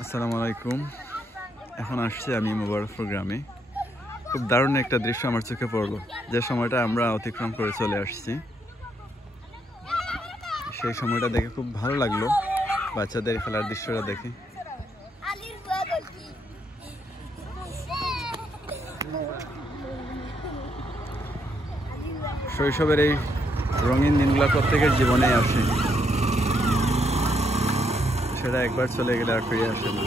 আসসালামু আলাইকুম। এখন আসছি আমি মোবারকপুর গ্রামে। খুব দারুণ একটা দৃশ্য আমার চোখে পড়লো, যে সময়টা আমরা অতিক্রম করে চলে আসছি। সেই সময়টা দেখে খুব ভালো লাগলো, বাচ্চাদের খেলার দৃশ্যটা দেখে। শৈশবের এই রঙিন দিনগুলো প্রত্যেকের জীবনেই আসে, সেটা একবার চলে গেলে আর ফিরে আসে না।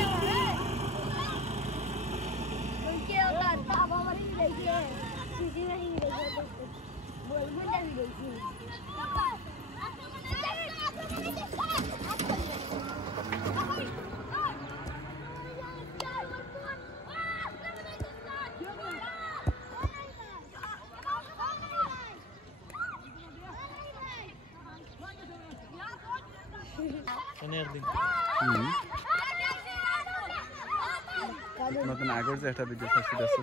নতুন আগর যে একটা ভিডিও সার্চিট আছে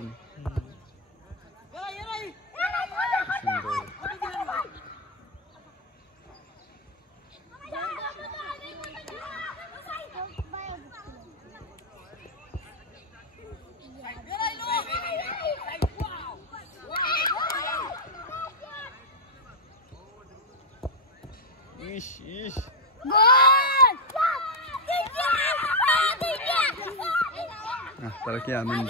তারা কি আনন্দ।